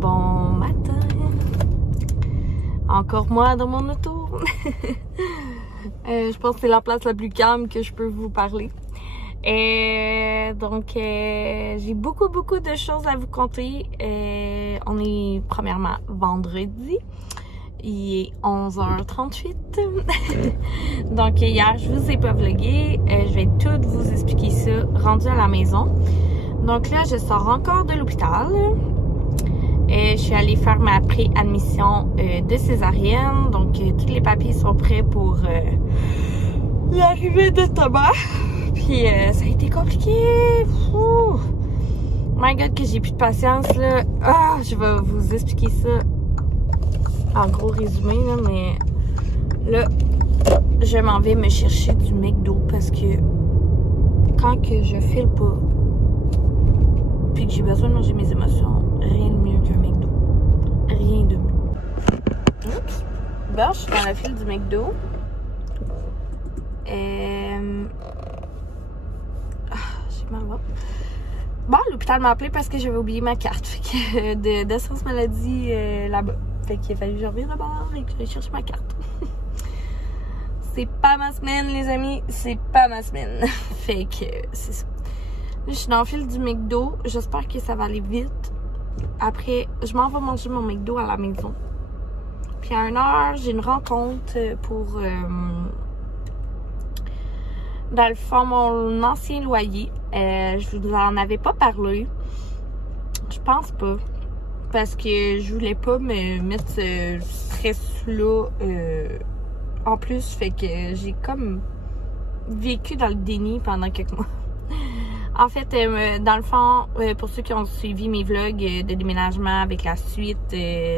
Bon matin. Encore moi dans mon auto. Je pense que c'est la place la plus calme que je peux vous parler. Donc, j'ai beaucoup de choses à vous conter. On est premièrement vendredi. Il est 11h38. Donc, hier, je vous ai pas vlogué. Je vais tout vous expliquer ça rendu à la maison. Donc là, je sors encore de l'hôpital. Je suis allée faire ma pré-admission de césarienne. Donc, tous les papiers sont prêts pour l'arrivée de Thomas. Puis, ça a été compliqué. Ouh. My God, que j'ai plus de patience, là. Ah, je vais vous expliquer ça en gros résumé, là. Mais là, je m'en vais me chercher du McDo parce que quand que je file pas puis que j'ai besoin de manger mes émotions, rien de mieux qu'un McDo. Rien de mieux. Oups. Bon, je suis dans la file du McDo. J'ai mal. Bon, l'hôpital m'a appelé parce que j'avais oublié ma carte d'assurance maladie là-bas. Fait qu'il a fallu que je revienne là-bas et que je cherche ma carte. C'est pas ma semaine, les amis. C'est pas ma semaine. Fait que c'est ça. Je suis dans le fil du McDo. J'espère que ça va aller vite. Après, je m'en vais manger mon McDo à la maison. Puis à 1h, j'ai une rencontre pour... dans le fond, mon ancien loyer. Je vous en avais pas parlé. Je pense pas. Parce que je voulais pas me mettre ce stress-là en plus. Fait que j'ai comme vécu dans le déni pendant quelques mois. En fait, dans le fond, pour ceux qui ont suivi mes vlogs de déménagement avec la suite,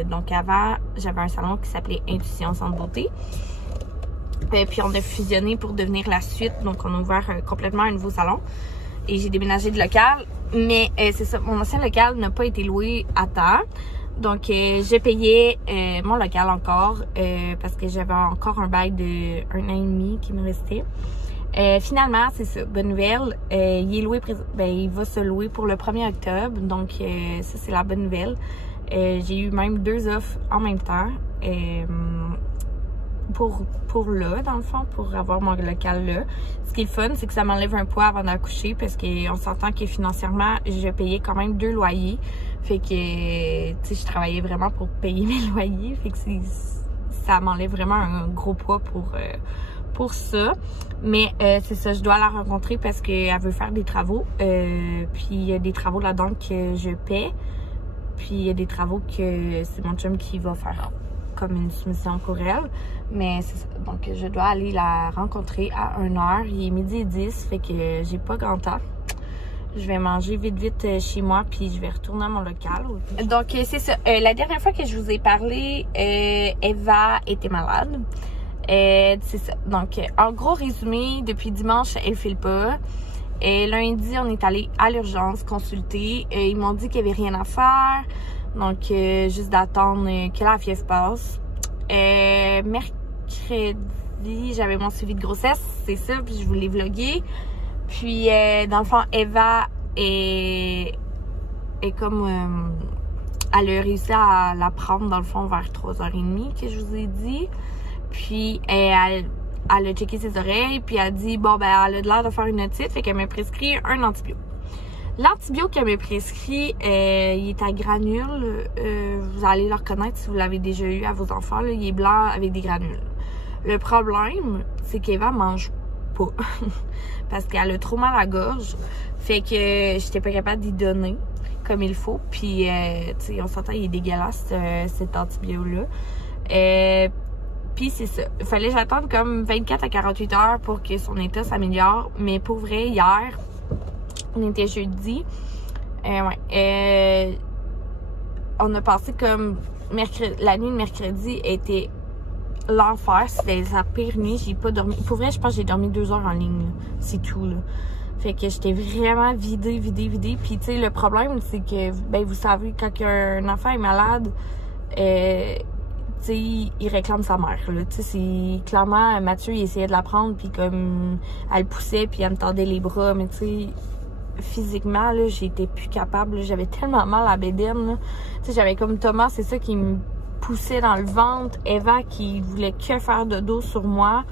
donc avant, j'avais un salon qui s'appelait Intuition Centre Beauté. Puis on a fusionné pour devenir la suite, donc on a ouvert complètement un nouveau salon. Et j'ai déménagé de local, mais c'est ça, mon ancien local n'a pas été loué à temps. Donc j'ai payé mon local encore, parce que j'avais encore un bail de 1 an et demi qui me restait. Finalement, c'est ça, bonne nouvelle, il est loué, il va se louer pour le 1er octobre, donc ça c'est la bonne nouvelle. J'ai eu même 2 offres en même temps, pour là, dans le fond, pour avoir mon local là. Ce qui est le fun, c'est que ça m'enlève un poids avant d'accoucher, parce qu'on s'entend que financièrement, je payais quand même 2 loyers, fait que, tu sais, je travaillais vraiment pour payer mes loyers, fait que ça m'enlève vraiment un gros poids pour ça. Mais c'est ça, je dois la rencontrer parce qu'elle veut faire des travaux. Puis il y a des travaux là-dedans que je paie. Puis il y a des travaux que c'est mon chum qui va faire comme une soumission pour elle. Mais c'est ça. Donc je dois aller la rencontrer à 1h. Il est 12h10, fait que j'ai pas grand temps. Je vais manger vite chez moi, puis je vais retourner à mon local. Donc c'est ça. La dernière fois que je vous ai parlé, Eva était malade. C'est ça. Donc, en gros résumé, depuis dimanche, elle file pas. Lundi, on est allé à l'urgence consulter. Ils m'ont dit qu'il n'y avait rien à faire. Donc, juste d'attendre que la fièvre passe. Mercredi, j'avais mon suivi de grossesse. C'est ça, puis je voulais vlogger. Puis, dans le fond, Eva est comme... elle a réussi à la prendre, dans le fond, vers 3h30, que je vous ai dit. Puis, elle a checké ses oreilles, puis elle a dit, bon, ben, elle a l'air de faire une otite, fait qu'elle m'a prescrit un antibio. L'antibio qu'elle m'a prescrit, il est à granules. Vous allez le reconnaître si vous l'avez déjà eu à vos enfants, là. Il est blanc avec des granules. Le problème, c'est qu'Eva mange pas. Parce qu'elle a trop mal à la gorge. Fait que j'étais pas capable d'y donner comme il faut. Puis, tu sais, on s'entend, il est dégueulasse, cet antibio-là. Puis c'est ça. Il fallait que j'attende comme 24 à 48 heures pour que son état s'améliore. Mais pour vrai, hier, on était jeudi. On a passé comme mercredi. La nuit de mercredi était l'enfer. C'était sa pire nuit. J'ai pas dormi. Pour vrai, je pense que j'ai dormi 2 heures en ligne. C'est tout, là. Fait que j'étais vraiment vidée. Puis tu sais, le problème, c'est que, ben, vous savez, quand un enfant est malade, tu sais, il réclame sa mère, là. Tu sais, c'est clairement, Mathieu, il essayait de la prendre, puis comme, elle poussait, puis elle me tendait les bras, mais tu sais, physiquement, là, j'étais plus capable. J'avais tellement mal à la bédaine, là. Tu sais, j'avais comme Thomas, c'est ça qui me poussait dans le ventre. Eva qui voulait que faire de dos sur moi.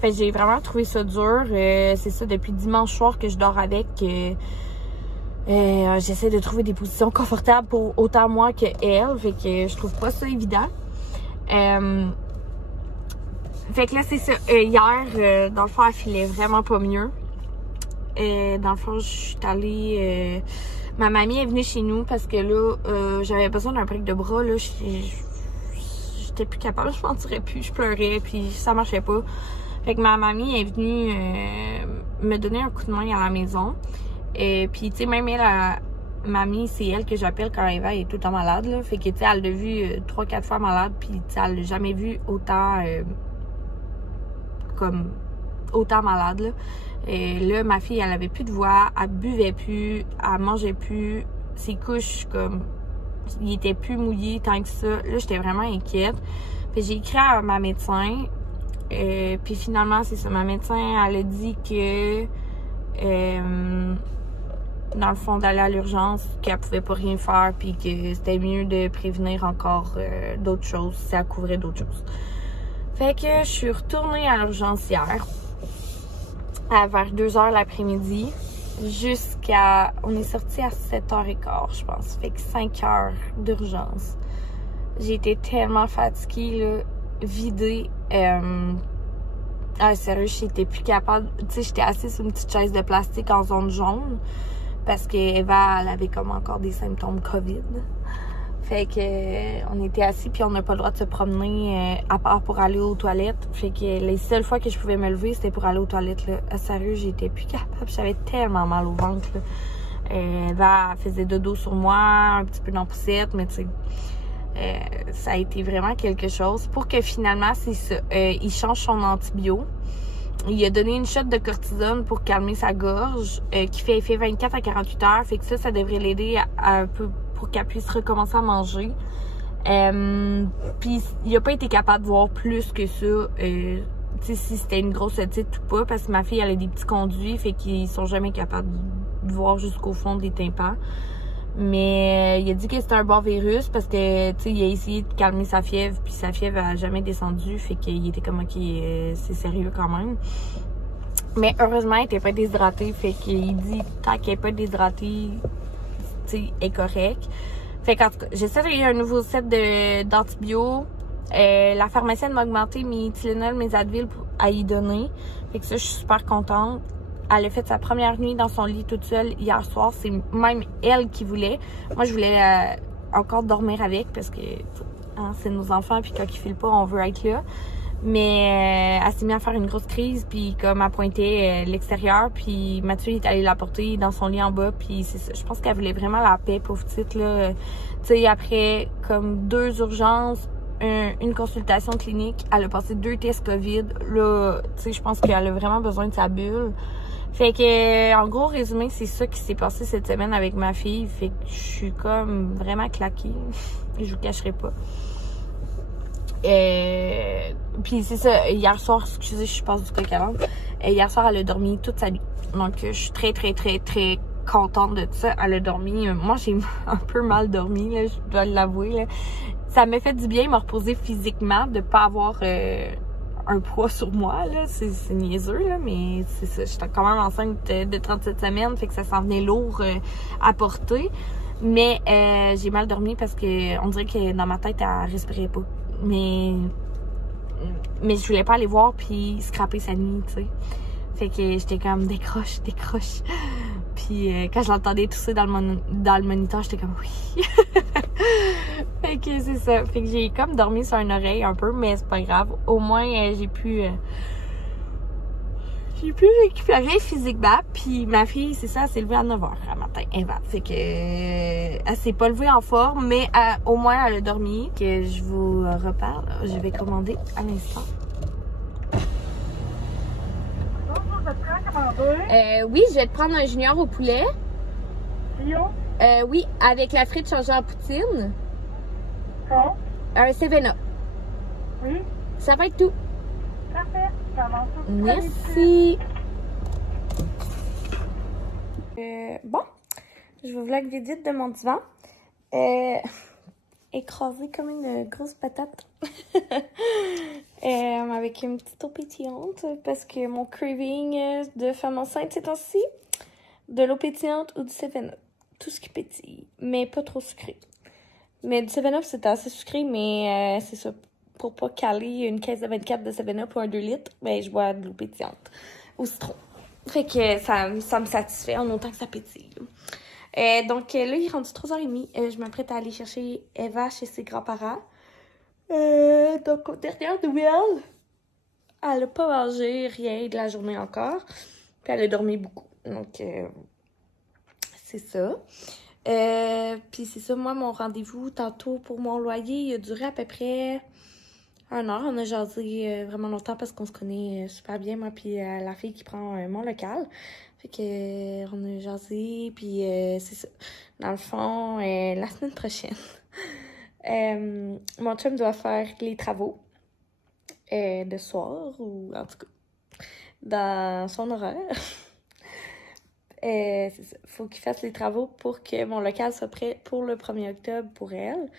Fait que j'ai vraiment trouvé ça dur. C'est ça, depuis dimanche soir que je dors avec. J'essaie de trouver des positions confortables pour autant moi que elle. Fait que je trouve pas ça évident. Fait que là, c'est ça. Hier, dans le fond, elle filait vraiment pas mieux. Dans le fond, je suis allée... ma mamie est venue chez nous parce que là, j'avais besoin d'un break de bras. Là, j'étais plus capable, je m'en tirais plus. Je pleurais, puis ça marchait pas. Fait que ma mamie est venue me donner un coup de main à la maison. Puis, tu sais, même elle, mamie, c'est elle que j'appelle quand Eva est tout le temps malade, là. Fait que, tu sais, elle l'a vu 3-4 fois malade, puis, tu sais, elle l'a jamais vu autant, autant malade, là. Là, ma fille, elle avait plus de voix, elle buvait plus, elle mangeait plus, ses couches, comme, il était plus mouillé tant que ça. Là, j'étais vraiment inquiète. Fait que j'ai écrit à ma médecin, puis finalement, c'est ça, ma médecin, elle a dit que, dans le fond, d'aller à l'urgence, qu'elle pouvait pas rien faire, puis que c'était mieux de prévenir encore d'autres choses, si elle couvrait d'autres choses. Fait que je suis retournée à l'urgence hier, vers 2h l'après-midi, jusqu'à... On est sorti à 7h15, je pense. Fait que 5 heures d'urgence. J'ai été tellement fatiguée, là, vidée. Ah, sérieux, j'étais plus capable. Tu sais, j'étais assise sur une petite chaise de plastique en zone jaune. Parce que Eva, elle avait comme encore des symptômes COVID. Fait que on était assis puis on n'a pas le droit de se promener à part pour aller aux toilettes. Fait que les seules fois que je pouvais me lever, c'était pour aller aux toilettes, là. Ah, sérieux, j'étais plus capable. J'avais tellement mal au ventre, là. Eva faisait dodo sur moi, un petit peu dans la poussette, mais tu sais... ça a été vraiment quelque chose pour que finalement, c'est ça. Il change son antibio. Il a donné une shot de cortisone pour calmer sa gorge qui fait effet 24 à 48 heures. Fait que ça devrait l'aider un peu pour qu'elle puisse recommencer à manger. Puis il a pas été capable de voir plus que ça. Tu sais, si c'était une grosse otite ou pas, parce que ma fille, elle a des petits conduits, fait qu'ils sont jamais capables de voir jusqu'au fond des tympans. Mais il a dit que c'était un bon virus parce que, tu sais, il a essayé de calmer sa fièvre, puis sa fièvre a jamais descendu, fait qu'il était comme, ok, c'est sérieux quand même. Mais heureusement, elle était pas déshydratée, fait qu'il dit, tant qu'elle est pas déshydratée, tu sais, elle est correcte. Fait qu'en tout cas, j'essaie de faire un nouveau set d'antibio. La pharmacienne m'a augmenté mes Tylenol, mes Advil à y donner. Fait que ça, je suis super contente. Elle a fait sa première nuit dans son lit toute seule hier soir. C'est même elle qui voulait. Moi, je voulais encore dormir avec parce que hein, c'est nos enfants. Puis quand ils filent pas, on veut être là. Mais elle s'est mise à faire une grosse crise. Puis comme elle pointait l'extérieur. Puis Mathieu est allé la porter dans son lit en bas. Puis c'est ça. Je pense qu'elle voulait vraiment la paix, pauvre petite, là. Tu sais, après comme 2 urgences, une consultation clinique, elle a passé 2 tests COVID. Là, tu sais, je pense qu'elle a vraiment besoin de sa bulle. Fait que, en gros résumé, c'est ça qui s'est passé cette semaine avec ma fille. Fait que je suis comme vraiment claquée. Je vous cacherai pas. Puis c'est ça, hier soir, excusez, je passe du coq à l'âne. Hier soir, elle a dormi toute sa nuit. Donc, je suis très, très, très, très contente de ça. Elle a dormi. Moi, j'ai un peu mal dormi, là, je dois l'avouer, là. Ça m'a fait du bien, me reposer physiquement, de pas avoir... un poids sur moi, là, c'est niaiseux, là, mais c'est ça, j'étais quand même enceinte de 37 semaines, fait que ça s'en venait lourd à porter, mais j'ai mal dormi parce que on dirait que dans ma tête, elle respirait pas, mais je voulais pas aller voir puis scraper sa nuit, tu sais, fait que j'étais comme décroche, puis quand je l'entendais tousser dans le moniteur, j'étais comme oui. Fait que c'est ça. Fait que j'ai comme dormi sur une oreille un peu, mais c'est pas grave. Au moins, j'ai pu récupérer physiquement. Puis ma fille, c'est ça, elle s'est levée à 9h à matin. Eva. Fait que elle s'est pas levée en forme, mais au moins, elle a dormi. Que je vous reparle. Je vais commander à l'instant. Oui, je vais te prendre un junior au poulet. Oui, avec la frite changée en poutine. Quoi? Un 7-Up. Oui. Ça va être tout. Parfait. Merci. Bon, je vous vlog visite de mon divan. Écrasé comme une grosse patate. Avec une petite eau pétillante parce que mon craving de femme enceinte ces temps-ci, de l'eau pétillante ou du 7-Up. Tout ce qui pétille, mais pas trop sucré. Mais du 7-Up, c'était assez sucré, mais c'est ça. Pour pas caler une caisse de 24 de 7-Up ou un 2 litres, ben, je bois de l'eau pétillante au citron. Fait que ça me satisfait en autant que ça pétille. Donc là, il est rendu 3h30. Je m'apprête à aller chercher Eva chez ses grands-parents. Donc, aux dernières nouvelles, elle a pas mangé rien de la journée encore. Puis elle a dormi beaucoup. Donc, c'est ça. Puis c'est ça, moi, mon rendez-vous tantôt pour mon loyer, il a duré à peu près 1 heure. On a jasé vraiment longtemps parce qu'on se connaît super bien, moi puis la fille qui prend mon local. Fait que on a jasé, puis c'est ça. Dans le fond, la semaine prochaine, mon chum doit faire les travaux de soir, ou en tout cas, dans son horaire. C'est ça. Faut qu'il fasse les travaux pour que mon local soit prêt pour le 1er octobre pour elle.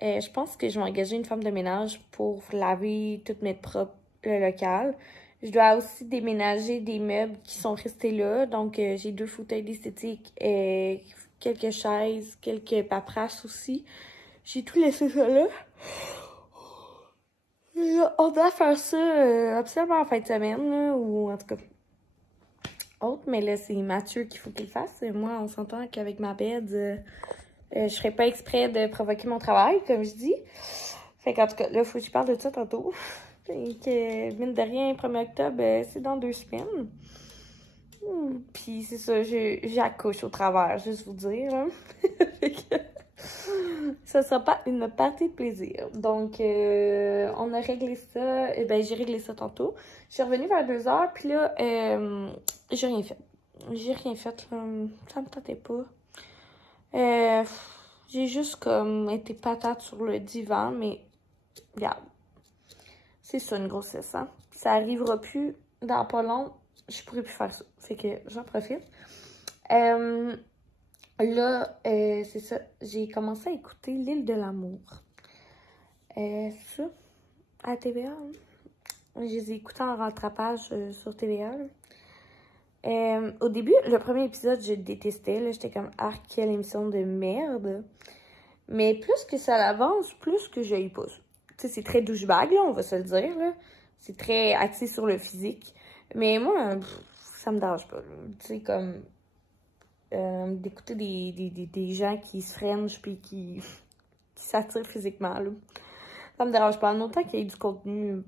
Je pense que je vais engager une femme de ménage pour laver, tout mettre propre le local. Je dois aussi déménager des meubles qui sont restés là. Donc, j'ai 2 fauteuils d'esthétique, quelques chaises, quelques paperasses aussi. J'ai tout laissé ça là. On doit faire ça absolument en fin de semaine, là, ou en tout cas autre. Mais là, c'est Mathieu qu'il faut qu'il fasse. Moi, on s'entend qu'avec ma bed, je ferais pas exprès de provoquer mon travail, comme je dis. Fait qu'en tout cas, là, faut que je parle de ça tantôt. Et que, mine de rien, 1er octobre, c'est dans 2 semaines. Puis c'est ça, j'accouche au travers, juste vous dire. Hein? Fait que, ça sera pas une partie de plaisir. Donc, on a réglé ça. Ben, j'ai réglé ça tantôt. Je suis revenue vers 2h, puis là, j'ai rien fait. J'ai rien fait, là. Ça me tentait pas. J'ai juste comme été patate sur le divan, mais regarde. C'est ça, une grossesse, hein. Ça arrivera plus dans pas long. Je pourrais plus faire ça. Fait que j'en profite. Là, c'est ça. J'ai commencé à écouter L'Île de l'amour. Ça, à TVA. Hein. Je les ai écoutés en rattrapage sur TVA. Au début, le premier épisode, je détestais. J'étais comme, ah, quelle émission de merde. Mais plus que ça avance, plus que j'aille pas. Tu sais, c'est très douchebag, là, on va se le dire, là. C'est très axé sur le physique. Mais moi, ça me dérange pas. Tu sais, comme d'écouter des gens qui se frenchent puis qui s'attirent physiquement, là. Ça me dérange pas. En autant qu'il y ait du contenu,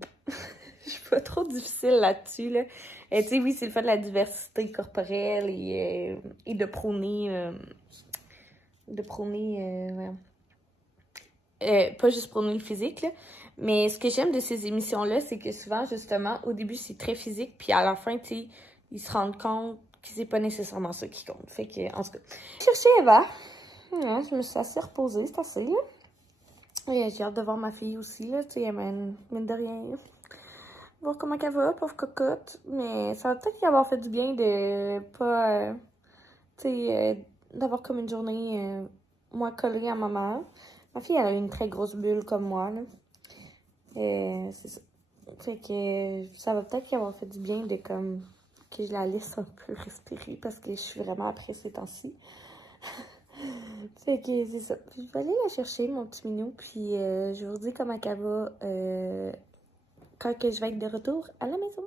je suis pas trop difficile là-dessus, là. Tu sais, oui, c'est le fait de la diversité corporelle et de prôner... pas juste prôner le physique, là. Mais ce que j'aime de ces émissions-là, c'est que souvent, justement, au début, c'est très physique, puis à la fin, tu sais, ils se rendent compte que c'est pas nécessairement ça qui compte. Fait que, en tout cas, j'ai cherché Eva. Ouais, je me suis assez reposée, c'est assez, là. Et j'ai hâte de voir ma fille aussi, là. Tu sais, elle mine de rien. Voir comment elle va, pauvre cocotte. Mais ça va peut-être y avoir fait du bien de pas, tu sais, d'avoir comme une journée, moi, collée à maman. Ma fille, elle a une très grosse bulle comme moi, là. C'est ça. Fait que ça va peut-être y avoir fait du bien de comme que je la laisse un peu respirer parce que je suis vraiment après ces temps-ci. Fait que c'est ça. Puis je vais aller la chercher, mon petit minou, puis je vous dis comment elle va quand que je vais être de retour à la maison.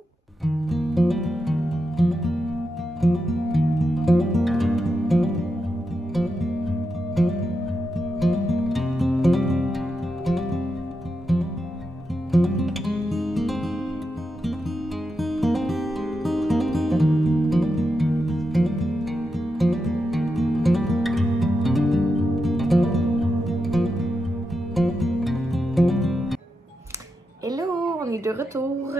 De retour.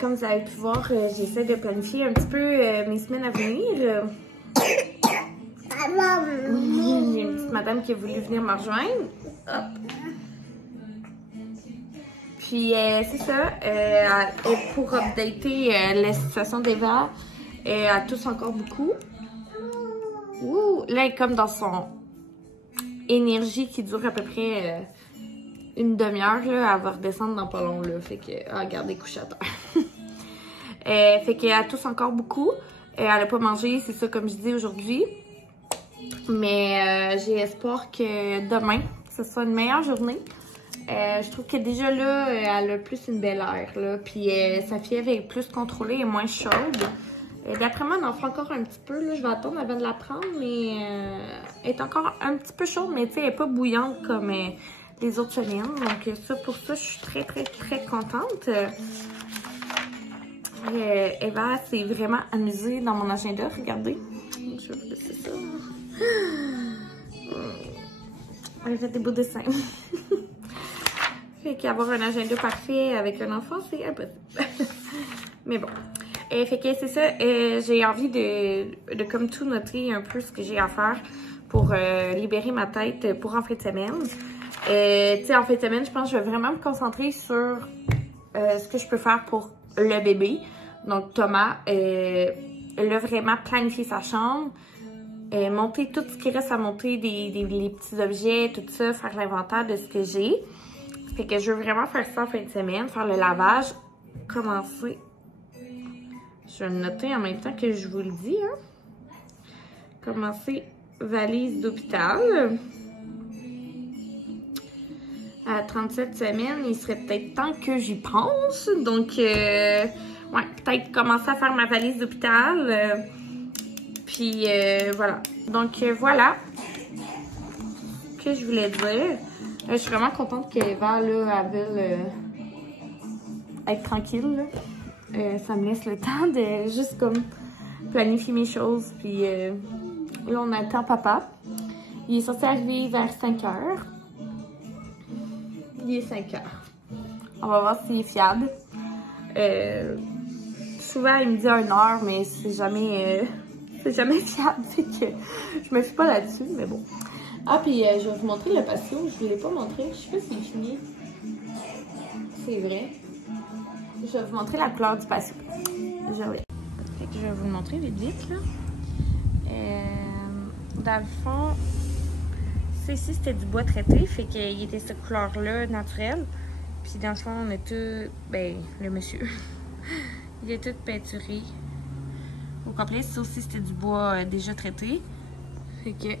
Comme vous avez pu voir, j'essaie de planifier un petit peu mes semaines à venir. J'ai une petite madame qui a voulu venir me rejoindre. Hop. Puis c'est ça. Pour updater la situation d'Eva, Et elle tousse encore beaucoup. Ouh, là, elle est comme dans son énergie qui dure à peu près une demi-heure. Elle va redescendre dans pas long. Là, fait que, regarde, elle est couchée à terre. Fait qu'elle tousse encore beaucoup. Elle n'a pas mangé, c'est ça comme je dis aujourd'hui. Mais j'ai espoir que demain, ce soit une meilleure journée. Je trouve que déjà là, elle a plus une belle air. Là, puis sa fièvre est plus contrôlée et moins chaude. D'après moi, elle en fera encore un petit peu. Là, je vais attendre avant de la prendre, mais elle est encore un petit peu chaude, mais tu sais, elle n'est pas bouillante comme les autres semaines. Donc ça, pour ça, je suis très, très, très contente. Eva s'est vraiment amusée dans mon agenda. Regardez. Je vais laisser ça. Elle a fait des beaux dessins. Fait qu'avoir un agenda parfait avec un enfant, c'est impossible. Mais bon. Fait que c'est ça. J'ai envie de comme tout noter un peu ce que j'ai à faire pour libérer ma tête pour en fin de semaine. Tu sais, en fin de semaine, je pense que je vais vraiment me concentrer sur ce que je peux faire pour le bébé. Donc, Thomas, elle a vraiment planifié sa chambre. Monter tout ce qui reste à monter, les petits objets, tout ça, faire l'inventaire de ce que j'ai. Fait que je veux vraiment faire ça en fin de semaine, faire le lavage, commencer. Je vais le noter en même temps que je vous le dis. Hein. Commencer valise d'hôpital. À 37 semaines, il serait peut-être temps que j'y pense. Donc, ouais, peut-être commencer à faire ma valise d'hôpital. Puis, voilà. Donc, voilà ce que je voulais dire. Je suis vraiment contente qu'Eva, là, elle veut être tranquille. Là. Ça me laisse le temps de juste comme planifier mes choses. Puis, là, on attend papa. Il est censé arriver vers 5 heures. Il est 5 heures. On va voir s'il est fiable. Souvent, il me dit 1 heure, mais c'est jamais fiable. Fait que je me fie pas là-dessus, mais bon. Ah, puis je vais vous montrer le patio. Je ne vous l'ai pas montré. Je sais pas s'il est fini. C'est vrai. Je vais vous montrer la couleur du patio. Fait que je vais vous le montrer vite vite, là. Dans le fond, ça ici, c'était du bois traité. Fait qu'il était cette couleur-là, naturelle. Puis dans le fond, on a tout... Ben, le monsieur. Il est tout peinturé. Au complet, ça aussi, c'était du bois déjà traité. Fait que...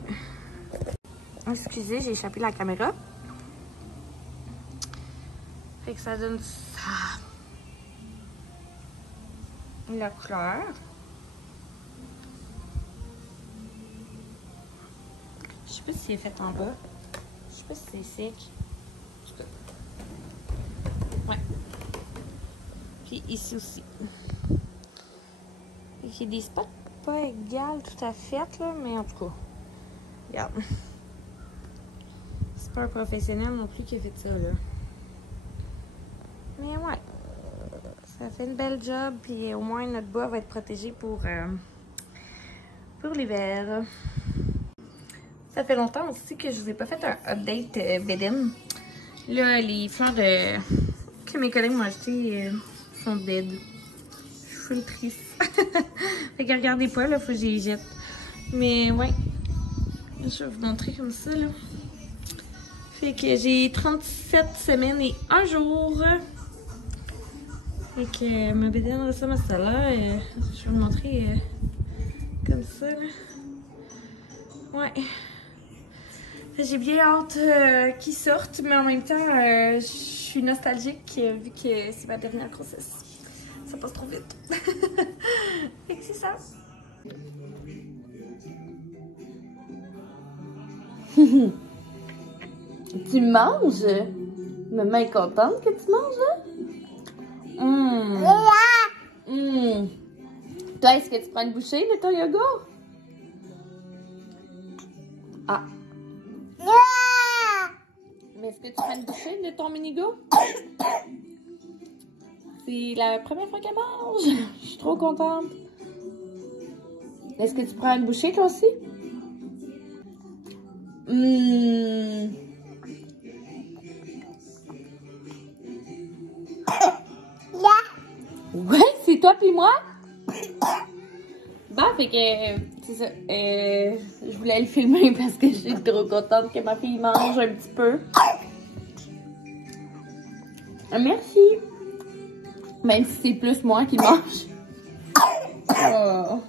Excusez, j'ai échappé la caméra. Fait que ça donne ça. La couleur. Je sais pas si c'est fait en bas. Je sais pas si c'est sec. En tout cas. Ouais. Puis ici aussi. Il y a des spots pas égales tout à fait, là, mais en tout cas. Regarde. C'est pas un professionnel non plus qui a fait ça, là. Mais ouais. Ça fait une belle job, puis au moins notre bois va être protégé pour l'hiver. Ça fait longtemps aussi que je vous ai pas fait un update bedding. Là, les fleurs que mes collègues m'ont achetées sont dead. Je suis full triste. Fait que regardez pas, là, faut que je les jette. Mais ouais. Je vais vous montrer comme ça, là. Fait que j'ai 37 semaines et 1 jour. Fait que ma bédaine ressemble à ça là. Je vais vous montrer comme ça, là. Ouais. J'ai bien hâte qu'ils sortent, mais en même temps, je suis nostalgique vu que c'est ma dernière grossesse. Ça passe trop vite. Fait que c'est ça. Tu manges? Maman est contente que tu manges, hein? Toi, est-ce que tu prends une bouchée de ton yogourt? Ah. Mais est-ce que tu prends une bouchée de ton minigo? C'est la première fois qu'elle mange. Je suis trop contente. Est-ce que tu prends une bouchée, toi aussi? Ouais, c'est toi puis moi? fait que c'est ça. Je voulais le filmer parce que je suis trop contente que ma fille mange un petit peu. Merci. Même si c'est plus moi qui mange. Oh.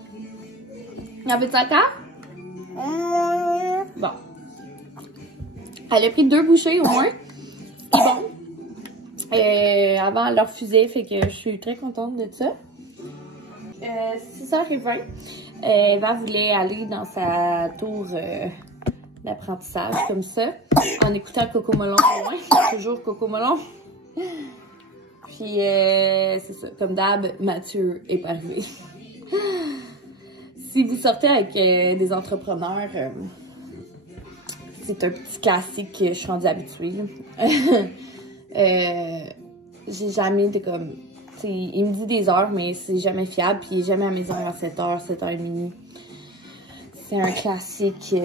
En fait, ça encore? Bon. Elle a pris 2 bouchées au moins. C'est bon. Avant, elle leur refusait, fait que je suis très contente de ça. 6h20. Eva voulait aller dans sa tour d'apprentissage comme ça, en écoutant Cocomelon au loin. Toujours Cocomelon. Puis, c'est ça. Comme d'hab, Mathieu est pas arrivé. Si vous sortez avec des entrepreneurs, c'est un petit classique que je suis rendue habituée. J'ai jamais de comme... il me dit des heures, mais c'est jamais fiable. Puis il est jamais à mes heures à 7h, 7h30. C'est un classique.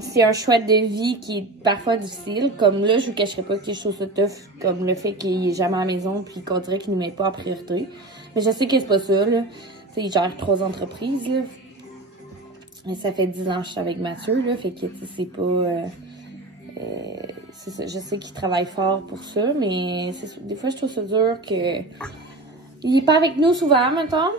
C'est un choix de vie qui est parfois difficile. Comme là, je vous cacherai pas que je trouve ça tough. Comme le fait qu'il est jamais à la maison puis qu'on dirait qu'il ne met pas en priorité. Mais je sais que c'est pas ça, là. T'sais, il gère 3 entreprises, là. Et ça fait 10 ans que je suis avec Mathieu, là. Fait que, c'est pas... c'est ça. Je sais qu'il travaille fort pour ça, mais des fois, je trouve ça dur que... Il est pas avec nous souvent, mettons.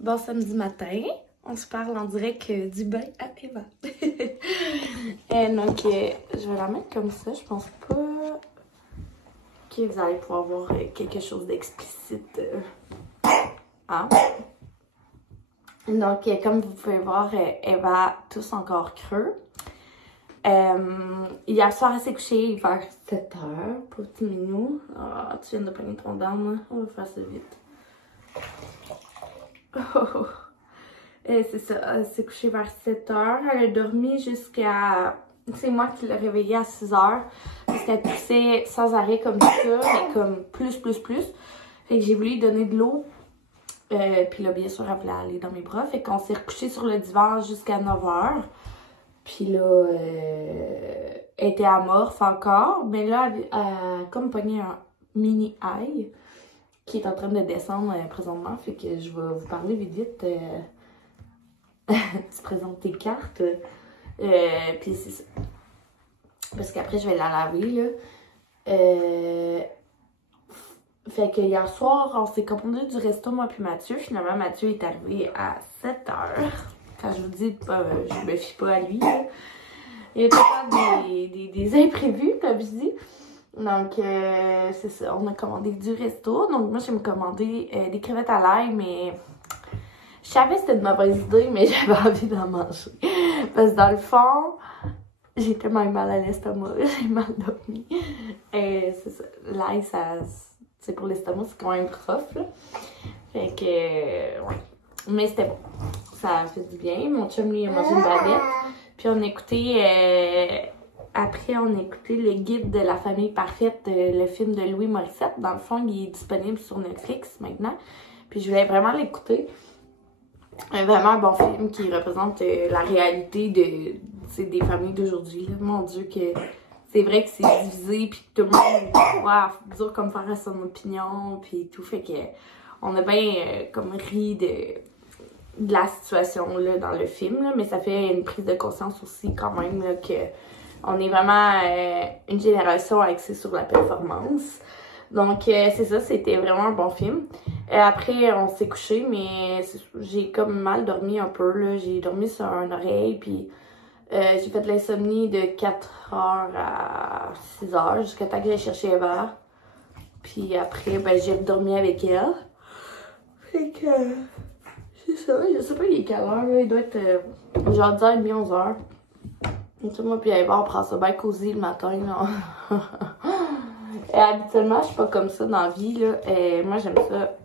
Bon samedi matin, on se parle en direct du bain à Eva. Donc, je vais la mettre comme ça. Je pense pas que vous allez pouvoir voir quelque chose d'explicite. Hein? Donc, comme vous pouvez voir, Eva tous encore creux. Hier soir, elle s'est couchée vers 7h, pour petit minou. Oh, tu viens de pogner ton dent, là. On va faire ça vite. Oh. C'est ça, elle s'est couchée vers 7h. Elle a dormi jusqu'à... C'est moi qui l'ai réveillée à 6h. Parce qu'elle poussait sans arrêt comme ça, mais comme plus. Fait que j'ai voulu lui donner de l'eau. Puis là, bien sûr, elle voulait aller dans mes bras. Fait qu'on s'est recouché sur le divan jusqu'à 9h. Puis là, elle était amorphe encore. Mais là, elle a comme pogné un mini ail qui est en train de descendre présentement. Fait que je vais vous parler vite. Tu présentes tes cartes. Puis c'est ça. Parce qu'après, je vais la laver, là. Fait que hier soir, on s'est commandé du resto, moi puis Mathieu. Finalement, Mathieu est arrivé à 7h. Quand je vous dis, je me fie pas à lui, là. Il y a tout le temps des imprévus, comme je dis. Donc, c'est ça. On a commandé du resto. Donc, moi, j'ai me commandé des crevettes à l'ail, mais... Je savais que c'était une mauvaise idée, mais j'avais envie d'en manger. Parce que dans le fond, j'ai tellement mal à l'estomac. J'ai mal dormi. C'est ça. L'ail, c'est pour l'estomac, c'est quand même rough, là. Fait que, ouais. Mais c'était bon. Ça fait du bien. Mon chum, lui, a mangé une baguette. Puis on a écouté... Après, on a écouté le guide de la famille parfaite, le film de Louis Morissette. Dans le fond, il est disponible sur Netflix maintenant. Puis je voulais vraiment l'écouter. Vraiment un bon film qui représente la réalité des familles d'aujourd'hui. Mon Dieu, que c'est vrai que c'est divisé, puis tout le monde wow, dur comme faire son opinion, puis tout. Fait que on a bien comme ri de la situation là, dans le film, là, mais ça fait une prise de conscience aussi quand même là, que on est vraiment une génération axée sur la performance. Donc, c'est ça, c'était vraiment un bon film. Après, on s'est couché, mais j'ai comme mal dormi un peu, là. J'ai dormi sur une oreille, puis J'ai fait de l'insomnie de 4h à 6h jusqu'à temps que j'ai cherché Eva. Puis après, ben, j'ai dormi avec elle. Fait que c'est ça, je sais pas il est quelle heure, là. Il doit être genre 10h30, 11h. Et tout, moi puis Eva, on prend ça bien cosy le matin, là. Et habituellement, je suis pas comme ça dans la vie, là. Moi, j'aime ça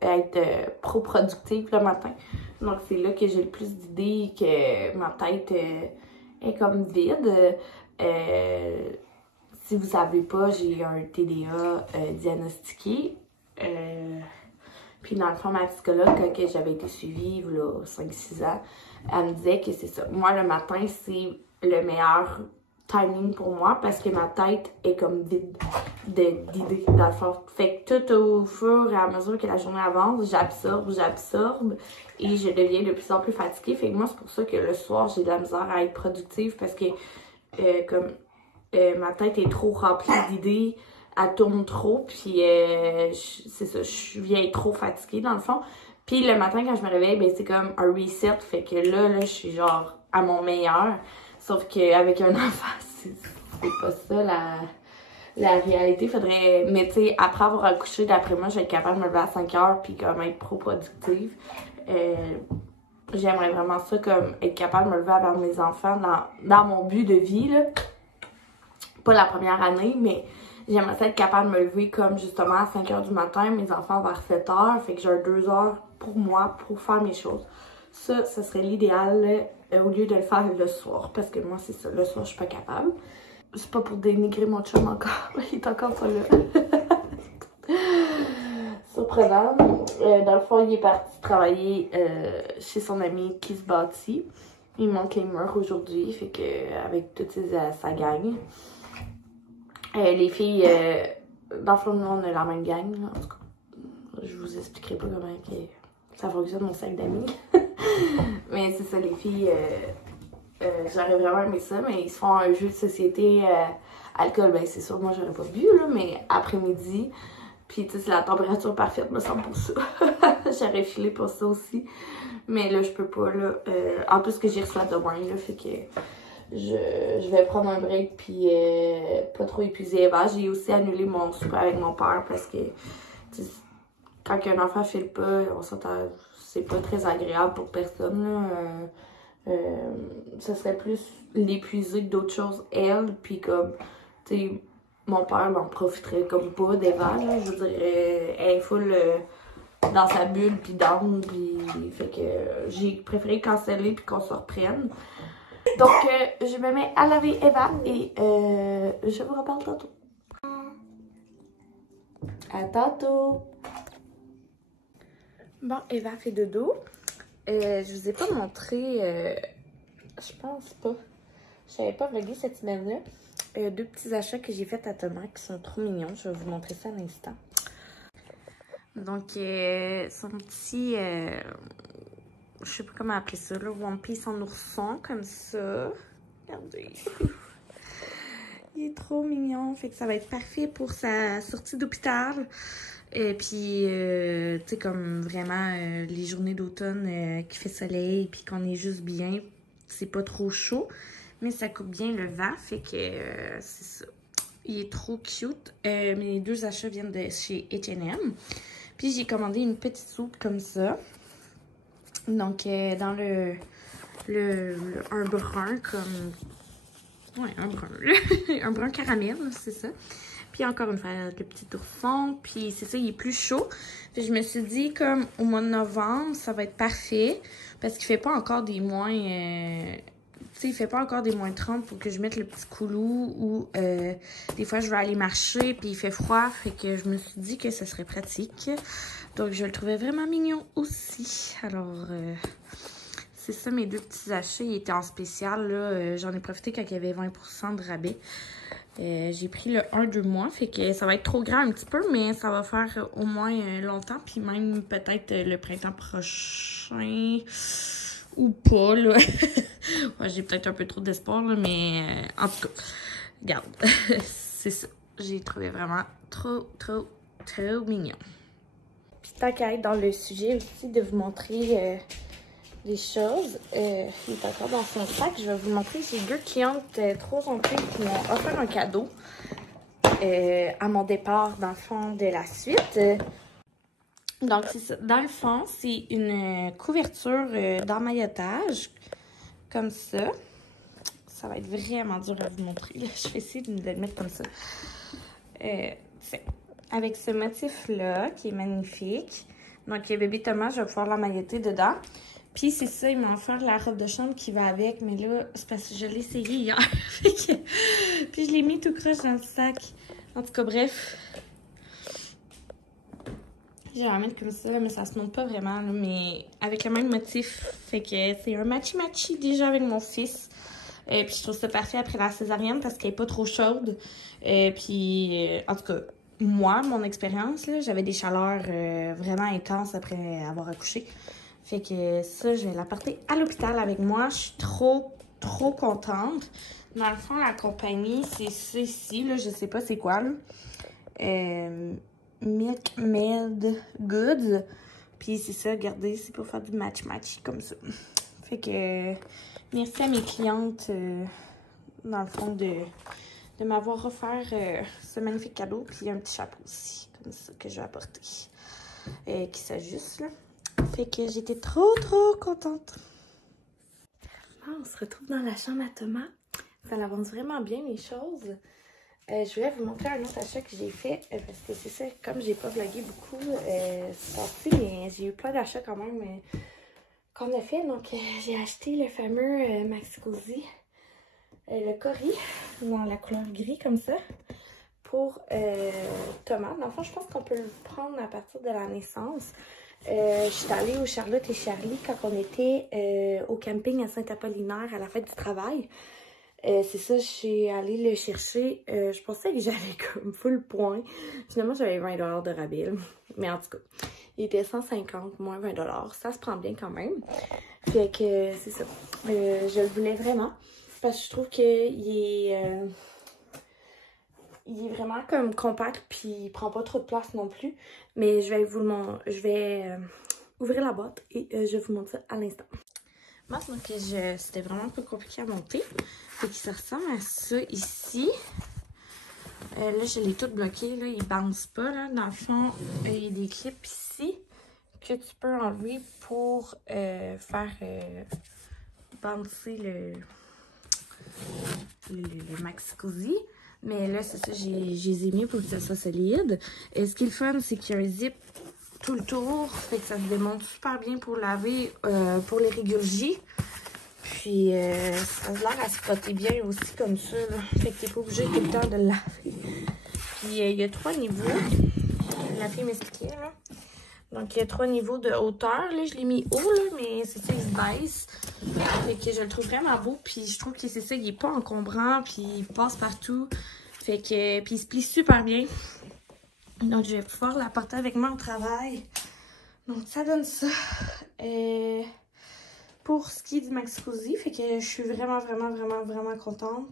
être pro-productive le matin. Donc, c'est là que j'ai le plus d'idées, que ma tête est comme vide. Si vous savez pas, j'ai un TDA diagnostiqué. Puis dans le fond, ma psychologue, quand j'avais été suivie, là, 5-6 ans, elle me disait que c'est ça. Moi, le matin, c'est le meilleur timing pour moi parce que ma tête est comme vide d'idées, dans le fond. Fait que tout au fur et à mesure que la journée avance, j'absorbe et je deviens de plus en plus fatiguée. Fait que moi, c'est pour ça que le soir, j'ai de la misère à être productive parce que ma tête est trop remplie d'idées, elle tourne trop, puis c'est ça, je viens trop fatiguée dans le fond. Puis le matin, quand je me réveille, ben c'est comme un reset, fait que là, je suis genre à mon meilleur. Sauf qu'avec un enfant, c'est pas ça la réalité. Faudrait, mais tu sais, après avoir accouché, d'après moi, je vais être capable de me lever à 5h puis comme être pro-productive. J'aimerais vraiment ça, comme être capable de me lever avec mes enfants dans mon but de vie, là. Pas la première année, mais j'aimerais ça être capable de me lever comme justement à 5h du matin, mes enfants vers 7h, fait que j'ai 2 heures pour moi, pour faire mes choses. Ça serait l'idéal au lieu de le faire le soir, parce que moi, c'est ça, le soir, je suis pas capable. C'est pas pour dénigrer mon chum encore, il est encore pas là. Surprenant. Dans le fond, il est parti travailler chez son ami qui se bâtit. Il manque les murs aujourd'hui, fait que avec toute sa gang. Les filles, dans le fond, nous, on a la même gang. En tout cas, je vous expliquerai pas comment ça fonctionne, mon sac d'amis. Mais c'est ça, les filles, j'aurais vraiment aimé ça, mais ils se font un jeu de société alcool. Ben, c'est sûr, moi, j'aurais pas bu, là, mais après-midi. Puis, tu sais, c'est la température parfaite, me semble, pour ça. J'aurais filé pour ça aussi. Mais là, je peux pas, là. En plus que j'ai reçu demain, là, fait que je vais prendre un break, puis pas trop épuiser Eva. J'ai aussi annulé mon souper avec mon père parce que, quand un enfant file pas, on s'entend, c'est pas très agréable pour personne, là. Ça serait plus l'épuiser que d'autres choses, elle, puis comme, tu sais, mon père m'en profiterait comme pas d'Eva, là. Je veux dire, elle est full dans sa bulle, puis down, puis fait que j'ai préféré canceller puis qu'on se reprenne. Donc, je me mets à laver Eva et je vous reparle tantôt. À tantôt! Bon, Eva fait dodo. Je vous ai pas montré, je pense pas. Je savais pas vlogger cette semaine-là. 2 petits achats que j'ai fait à Thomas qui sont trop mignons. Je vais vous montrer ça à l'instant. Donc, son petit, je sais pas comment appeler ça, là, One Piece en ourson, comme ça. Regardez. Il est trop mignon. Fait que ça va être parfait pour sa sortie d'hôpital. Et puis, tu sais, comme vraiment les journées d'automne qui fait soleil puis qu'on est juste bien, c'est pas trop chaud, mais ça coupe bien le vent, fait que c'est ça. Il est trop cute. Mes 2 achats viennent de chez H&M. Puis j'ai commandé une petite soupe comme ça. Donc, dans un brun comme... Ouais, un brun. Un brun caramel, c'est ça. Puis encore une fois, le petit ourson. Puis c'est ça, il est plus chaud. Puis je me suis dit, comme au mois de novembre, ça va être parfait. Parce qu'il fait pas encore des moins... tu sais, il fait pas encore des moins 30 pour que je mette le petit coulou. Ou des fois, je vais aller marcher, puis il fait froid. Fait que je me suis dit que ça serait pratique. Donc, je le trouvais vraiment mignon aussi. Alors... c'est ça, mes 2 petits achats. Ils étaient en spécial, là. J'en ai profité quand il y avait 20% de rabais. J'ai pris le 1-2 mois, fait que ça va être trop grand un petit peu, mais ça va faire au moins longtemps, puis même peut-être le printemps prochain ou pas, là. Ouais, j'ai peut-être un peu trop d'espoir, là, mais en tout cas, regarde, c'est ça. J'ai trouvé vraiment trop mignon. Puis tant qu'à être dans le sujet aussi, de vous montrer des choses. Il est encore dans son sac. Je vais vous le montrer. J'ai 2 clientes trop gentilles qui m'ont offert un cadeau à mon départ, dans le fond, de la suite. Donc, c'est ça. Dans le fond, c'est une couverture d'emmaillotage, comme ça. Ça va être vraiment dur à vous montrer. Là. Je vais essayer de le mettre comme ça. Avec ce motif-là, qui est magnifique. Donc, bébé Thomas, je vais pouvoir l'emmailloter dedans. Puis, c'est ça, il m'a offert la robe de chambre qui va avec. Mais là, c'est parce que je l'ai essayé hier. Puis, je l'ai mis tout croche dans le sac. En tout cas, bref. Je vais la mettre comme ça, mais ça se monte pas vraiment. Là, mais avec le même motif. Fait que c'est un matchy-matchy déjà avec mon fils. Puis, je trouve ça parfait après la césarienne parce qu'elle est pas trop chaude. Puis, en tout cas, moi, mon expérience, j'avais des chaleurs vraiment intenses après avoir accouché. Fait que ça, je vais la porter à l'hôpital avec moi. Je suis trop contente. Dans le fond, la compagnie, c'est ça ici. Là, je sais pas c'est quoi. Milk Med Goods. Puis c'est ça, regardez, c'est pour faire du match comme ça. Fait que merci à mes clientes, dans le fond, de m'avoir offert ce magnifique cadeau. Puis un petit chapeau aussi, comme ça, que je vais apporter. Qui s'ajuste, là. Fait que j'étais trop contente. On se retrouve dans la chambre à Thomas. Ça avance vraiment bien les choses. Je voulais vous montrer un autre achat que j'ai fait. Parce que c'est ça, comme j'ai pas vlogué beaucoup c'est parti, mais j'ai eu plein d'achats quand même qu'on a fait. Donc j'ai acheté le fameux Maxi Cosi. Le Cori, dans la couleur gris comme ça. Pour Thomas. Dans le fond, je pense qu'on peut le prendre à partir de la naissance. Je suis allée au Charlotte et Charlie quand on était au camping à Saint-Apollinaire à la fête du travail. C'est ça, je suis allée le chercher. Je pensais que j'allais comme full point. Finalement, j'avais 20 $ de rabais. Mais en tout cas, il était 150 moins 20 $. Ça se prend bien quand même. Fait que c'est ça. Je le voulais vraiment. Parce que je trouve qu'il est... il est vraiment comme compact, puis il prend pas trop de place non plus. Mais je vais ouvrir la boîte et je vais vous montrer ça à l'instant. Moi, donc c'était vraiment un peu compliqué à monter. Fait que ça ressemble à ça ici. Là, je l'ai tout bloqué. Là, il bounce pas. Là. Dans le fond, il y a des clips ici que tu peux enlever pour faire bouncer le Maxi Cosi. Mais là, c'est ça, je les ai mis pour que ça soit solide. Et ce qui est le fun, c'est qu'il y a un zip tout le tour. Fait que ça se démonte super bien pour laver, pour les régurgies. Puis, ça a l'air à se frotter bien aussi comme ça. Là. Fait que t'es pas obligé tout le temps de le laver. Puis, il y a 3 niveaux. La fille m'expliquait, là. Donc, il y a 3 niveaux de hauteur. Là, je l'ai mis haut, là, mais c'est ça, il se baisse. Fait que je le trouve vraiment beau. Puis, je trouve que c'est ça, il est pas encombrant. Puis, il passe partout. Fait que, puis il se plie super bien. Donc, je vais pouvoir la porter avec moi au travail. Donc, ça donne ça. Pour ce qui est du Maxi Cosi, fait que je suis vraiment contente.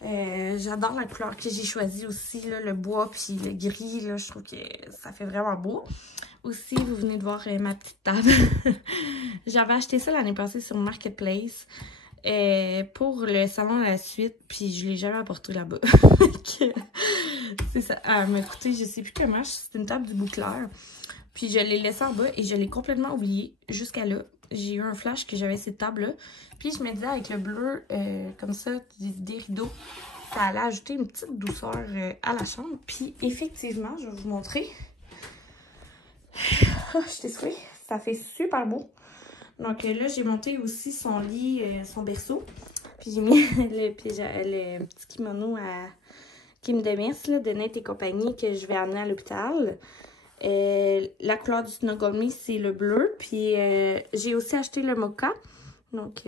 J'adore la couleur que j'ai choisie aussi, là, le bois puis le gris, là, je trouve que ça fait vraiment beau. Aussi, vous venez de voir ma petite table. J'avais acheté ça l'année passée sur Marketplace pour le salon de la suite, puis je l'ai jamais apporté là-bas. C'est ça. Mais écoutez, je sais plus comment, c'est une table du boucleur. Puis je l'ai laissée en bas et je l'ai complètement oubliée jusqu'à là. J'ai eu un flash que j'avais cette table-là. Puis je me disais avec le bleu, comme ça, des rideaux, ça allait ajouter une petite douceur à la chambre. Puis effectivement, je vais vous montrer. Je t'explique, ça fait super beau. Donc là, j'ai monté aussi son lit, son berceau. Puis j'ai mis le petit kimono à Kim Demes, là, de Net et compagnie, que je vais amener à l'hôpital. La couleur du Snuggle Me, c'est le bleu. Puis j'ai aussi acheté le mocha. Donc,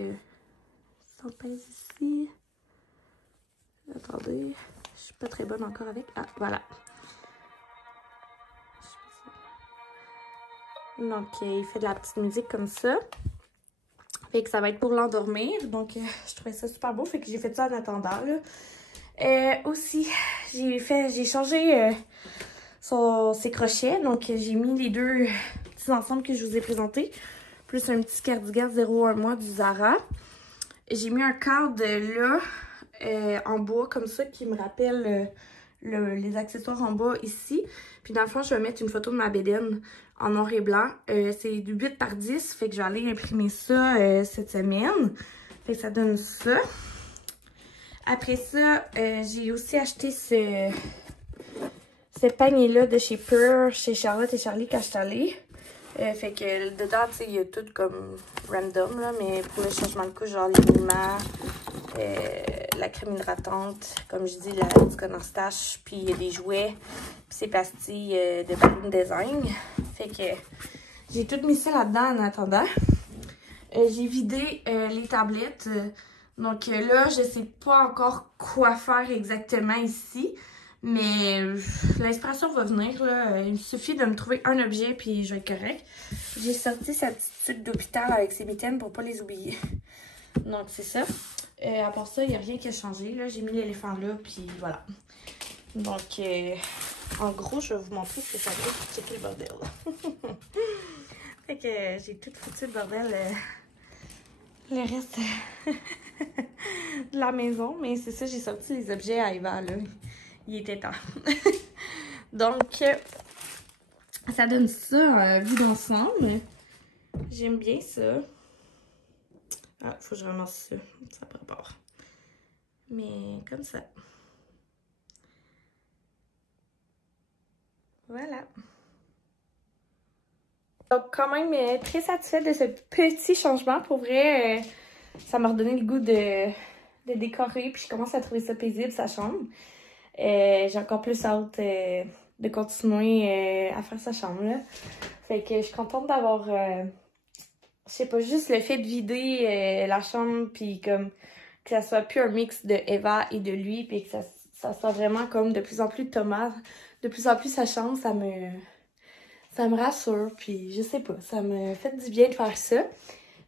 ça pèse ici. Attendez, je suis pas très bonne encore avec. Ah, voilà. Donc, il fait de la petite musique comme ça. Fait que ça va être pour l'endormir. Donc, je trouvais ça super beau. Fait que j'ai fait ça en attendant, là. Aussi, j'ai changé ses crochets. Donc, j'ai mis les deux petits ensembles que je vous ai présentés plus un petit cardigan 0,1 mois du Zara. J'ai mis un cadre là, en bois comme ça, qui me rappelle les accessoires en bas ici. Puis dans le fond, je vais mettre une photo de ma bédaine en noir et blanc. C'est du 8 par 10, fait que je vais aller imprimer ça cette semaine. Fait que ça donne ça. Après ça, j'ai aussi acheté ce panier-là de chez Pure, chez Charlotte et Charlie quand je suis allée. Fait que dedans, tu sais, il y a tout comme random, là, mais pour le changement de couche, genre les aliments, la crème hydratante, comme je dis, la du Cornerstache, puis il y a des jouets, puis ces pastilles de Balloon Design. Fait que j'ai tout mis ça là-dedans en attendant. J'ai vidé les tablettes. Donc là, je sais pas encore quoi faire exactement ici. Mais l'inspiration va venir, là. Il me suffit de me trouver un objet puis je vais être correct. J'ai sorti sa petite tuque d'hôpital avec ses mitaines pour pas les oublier. Donc c'est ça. À part ça, il n'y a rien qui a changé. Là, j'ai mis l'éléphant là puis voilà. Donc en gros, je vais vous montrer ce que ça fait pour checker le bordel. Fait que j'ai tout foutu le bordel. Le reste de la maison. Mais c'est ça, j'ai sorti les objets à Eva là. Il était temps. Donc, ça donne ça vu d'ensemble. J'aime bien ça. Ah, faut que je ramasse ça. Ça prépare. Mais comme ça. Voilà. Donc, quand même très satisfaite de ce petit changement. Pour vrai, ça m'a redonné le goût de décorer. Puis je commence à trouver ça paisible, sa chambre. J'ai encore plus hâte de continuer à faire sa chambre, là. Fait que je suis contente d'avoir, je sais pas, juste le fait de vider la chambre, puis comme que ça soit plus un mix de Eva et de lui, puis que ça soit vraiment comme de plus en plus Thomas, de plus en plus sa chambre, ça me rassure, puis je sais pas, ça me fait du bien de faire ça.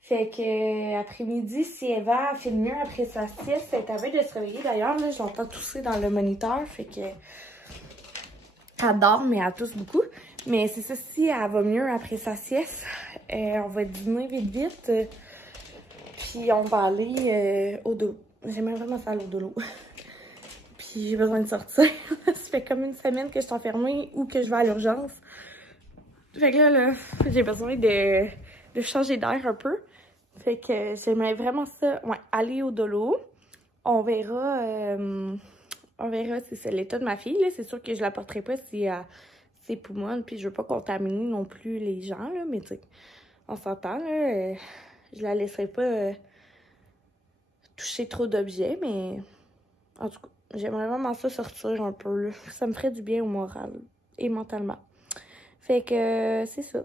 Fait que après-midi, si Eva fait mieux après sa sieste, elle est à veille de se réveiller d'ailleurs, là, je l'entends tousser dans le moniteur, fait que elle dort, mais elle tousse beaucoup. Mais c'est ça, si elle va mieux après sa sieste, on va dîner vite, puis on va aller au dos. J'aimerais vraiment ça aller au dodo. Puis j'ai besoin de sortir. Ça fait comme une semaine que je suis enfermée ou que je vais à l'urgence. Fait que là j'ai besoin de changer d'air un peu. Fait que j'aimerais vraiment ça, ouais, aller au dolo. On verra si c'est l'état de ma fille, là. C'est sûr que je la porterai pas si c'est poumon, puis je veux pas contaminer non plus les gens, là. Mais tu sais, on s'entend, là. Je la laisserai pas toucher trop d'objets, mais en tout cas, j'aimerais vraiment ça sortir un peu, là. Ça me ferait du bien au moral et mentalement. Fait que c'est ça.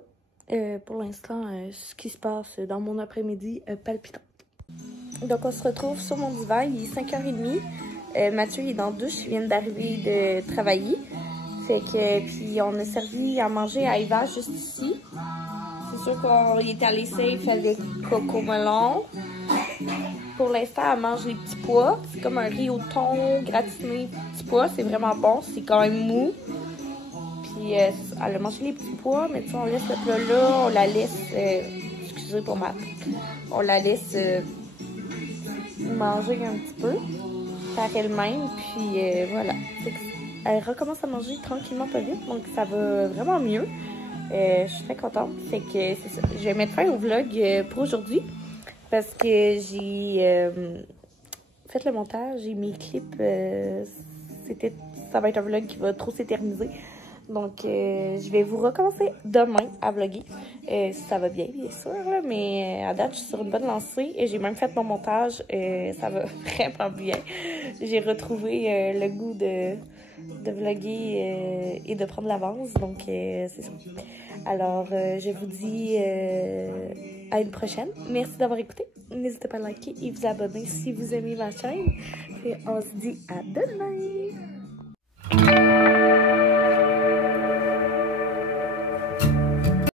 Pour l'instant, ce qui se passe dans mon après-midi palpitant. Donc, on se retrouve sur mon divan. Il est 5h30. Mathieu il est dans la douche. Il vient d'arriver de travailler. Fait que, puis on a servi à manger à Eva juste ici. C'est sûr qu'il est allé safe avec Coco Melon. Pour l'instant, elle mange les petits pois. C'est comme un riz au thon gratiné petits pois. C'est vraiment bon. C'est quand même mou. Puis elle a mangé les petits pois, mais tu sais, on laisse le plat là, on la laisse, excusez pour ma, on la laisse manger un petit peu par elle-même, puis voilà. Elle recommence à manger tranquillement pas vite, donc ça va vraiment mieux. Je suis très contente. Fait que c'est ça. Je vais mettre fin au vlog pour aujourd'hui parce que j'ai fait le montage, j'ai mis clips. Ça va être un vlog qui va trop s'éterniser. Donc, je vais vous recommencer demain à vlogger. Si ça va bien sûr, là, mais à date, je suis sur une bonne lancée. Et j'ai même fait mon montage. Ça va vraiment bien. J'ai retrouvé le goût de vlogger et de prendre l'avance. Donc, c'est ça. Alors, je vous dis à une prochaine. Merci d'avoir écouté. N'hésitez pas à liker et vous abonner si vous aimez ma chaîne. Et on se dit à demain.